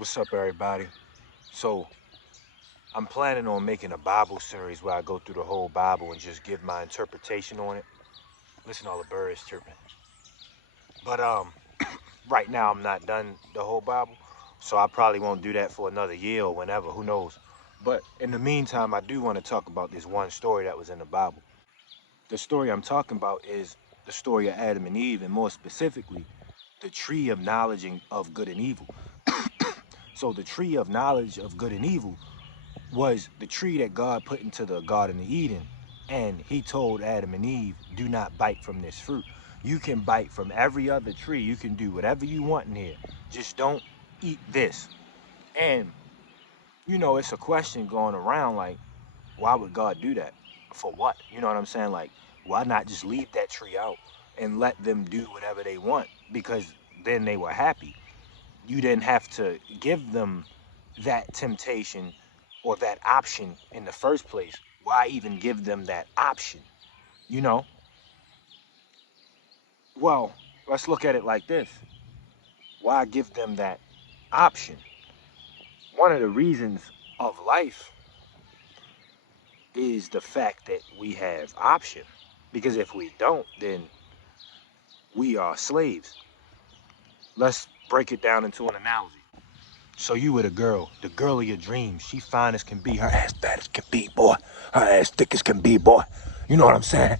What's up, everybody? So, I'm planning on making a Bible series where I go through the whole Bible and just give my interpretation on it. Listen to all the birds chirping. But right now I'm not done the whole Bible, so I probably won't do that for another year or whenever. Who knows? But in the meantime, I do want to talk about this one story that was in the Bible. The story I'm talking about is the story of Adam and Eve, and more specifically, the tree of knowledge of good and evil. So the tree of knowledge of good and evil was the tree that God put into the Garden of Eden. And he told Adam and Eve, do not bite from this fruit. You can bite from every other tree. You can do whatever you want in here. Just don't eat this. And, it's a question going around like, why would God do that? For what? You know what I'm saying? Like, why not just leave that tree out and let them do whatever they want? Because then they were happy. You didn't have to give them that temptation or that option in the first place. Why even give them that option? You know? Well, let's look at it like this. Why give them that option? One of the reasons of life is the fact that we have option. Because if we don't, then we are slaves. Let's break it down into an analogy. So you with a girl, the girl of your dreams. She fine as can be, her ass fat as can be, boy. Her ass thick as can be, boy. You know what I'm saying?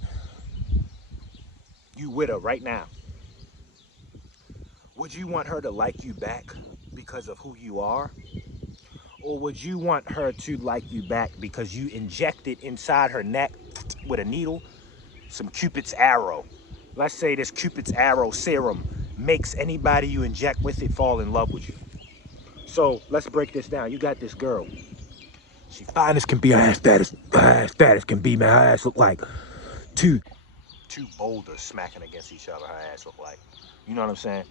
You with her right now. Would you want her to like you back because of who you are? Or would you want her to like you back because you injected inside her neck with a needle some Cupid's arrow? Let's say this Cupid's arrow serum makes anybody you inject with it fall in love with you. So let's break this down. You got this girl. She fine as can be, her ass fat as can be, man. Her ass look like two boulders smacking against each other. Her ass look like. You know what I'm saying?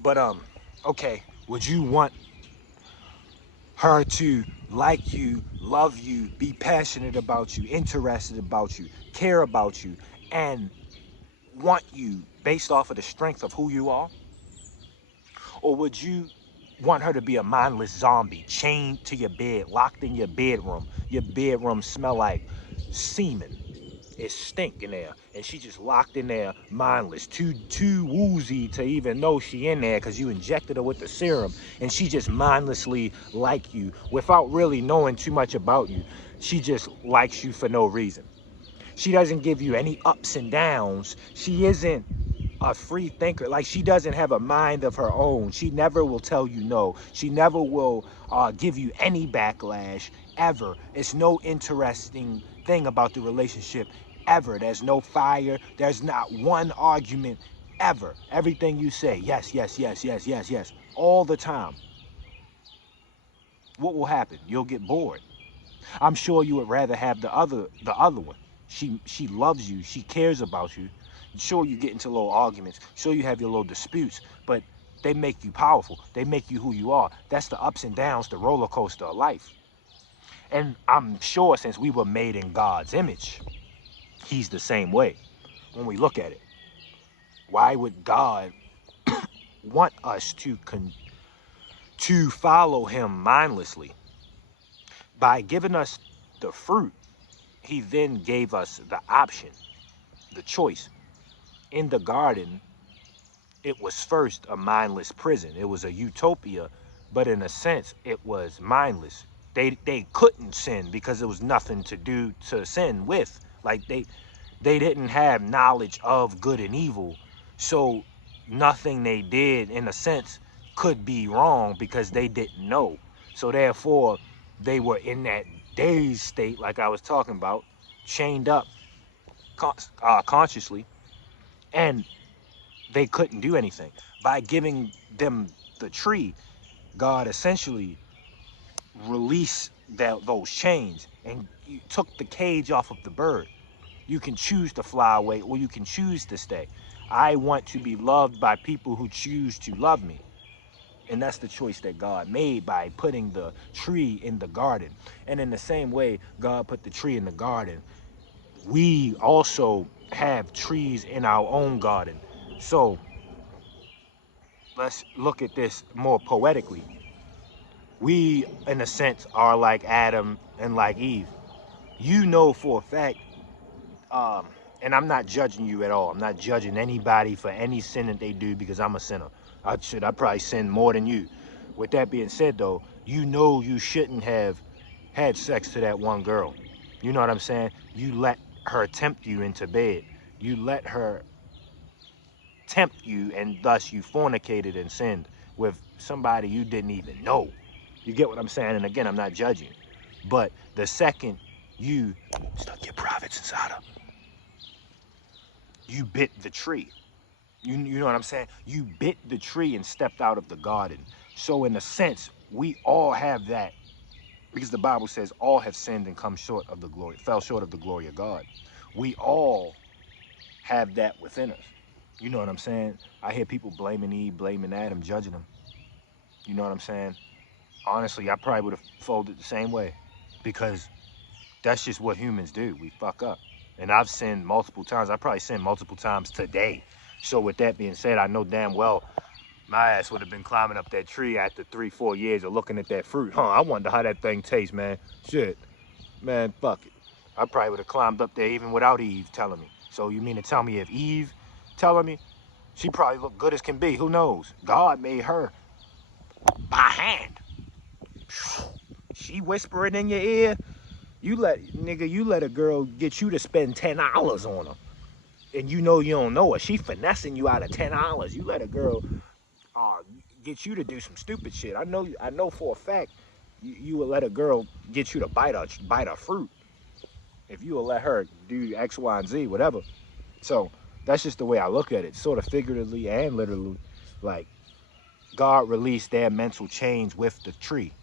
But okay, would you want her to like you, love you, be passionate about you, interested about you, care about you, and want you based off of the strength of who you are? Or would you want her to be a mindless zombie, chained to your bed, locked in your bedroom? Your bedroom smell like semen. It stink in there, and she just locked in there, mindless, too woozy to even know she in there because you injected her with the serum, and she just mindlessly like you without really knowing too much about you. She just likes you for no reason. She doesn't give you any ups and downs. She isn't a free thinker. Like, she doesn't have a mind of her own. She never will tell you no. She never will give you any backlash ever. It's no interesting thing about the relationship ever. There's no fire. There's not one argument ever. Everything you say, yes, yes, yes, yes, yes, yes, all the time. What will happen? You'll get bored. I'm sure you would rather have the other one. She loves you. She cares about you. Sure, you get into little arguments. Sure, you have your little disputes, but they make you powerful. They make you who you are. That's the ups and downs, the roller coaster of life. And I'm sure since we were made in God's image, He's the same way. When we look at it, why would God want us to follow Him mindlessly? By giving us the fruit, He then gave us the option, the choice. In the garden, it was first a mindless prison. It was a utopia, but in a sense, it was mindless. They couldn't sin because there was nothing to do to sin with. Like, they didn't have knowledge of good and evil, so nothing they did, in a sense, could be wrong because they didn't know. So therefore, they were in that dazed state, like I was talking about, chained up consciously, and they couldn't do anything. By giving them the tree, God essentially released those chains and you took the cage off of the bird. You can choose to fly away or you can choose to stay. I want to be loved by people who choose to love me. And that's the choice that God made by putting the tree in the garden. And in the same way, God put the tree in the garden, we also have trees in our own garden. So let's look at this more poetically. We, in a sense, are like Adam and like Eve. You know for a fact, um, and I'm not judging you at all. I'm not judging anybody for any sin that they do because I'm a sinner. I probably sin more than you. With that being said, though, you know you shouldn't have had sex to that one girl. You know what I'm saying? You let her tempt you into bed. You let her tempt you, and thus you fornicated and sinned with somebody you didn't even know. You get what I'm saying? And again, I'm not judging. But the second you stuck your privates inside her, you bit the tree. You know what I'm saying? You bit the tree and stepped out of the garden. So in a sense, we all have that because the Bible says all have sinned and come short of the glory, fell short of the glory of God. We all have that within us. You know what I'm saying? I hear people blaming Eve, blaming Adam, judging them. You know what I'm saying? Honestly, I probably would have folded the same way because that's just what humans do. We fuck up. And I've sinned multiple times. I probably sinned multiple times today. So with that being said, I know damn well my ass would have been climbing up that tree after 3-4 years of looking at that fruit. I wonder how that thing tastes, man. Shit. Man, fuck it. I probably would have climbed up there even without Eve telling me. So you mean to tell me if Eve telling me, she probably looked good as can be. Who knows? God made her by hand. She whispering in your ear. You let a girl get you to spend $10 on her. And you know you don't know her. She finessing you out of $10. You let a girl get you to do some stupid shit. I know for a fact you would let a girl get you to bite a fruit. If you would let her do X, Y, and Z, whatever. So that's just the way I look at it, sort of figuratively and literally. Like, God released their mental chains with the tree,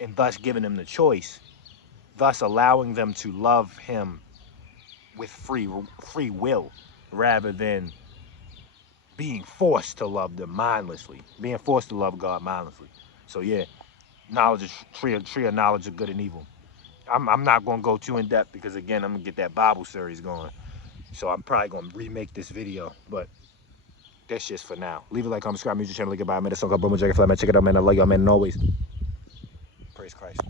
and thus giving them the choice, thus allowing them to love him with free will, rather than being forced to love them mindlessly, being forced to love God mindlessly. So yeah, knowledge is tree of knowledge of good and evil. I'm not gonna go too in depth because again I'm gonna get that Bible series going. So I'm probably gonna remake this video, but that's just for now. Leave a like, comment, subscribe, music channel, goodbye, man. That's Uncle Boomer Jacket Flat, man. Check it out, man. I love y'all, man, and always praise Christ.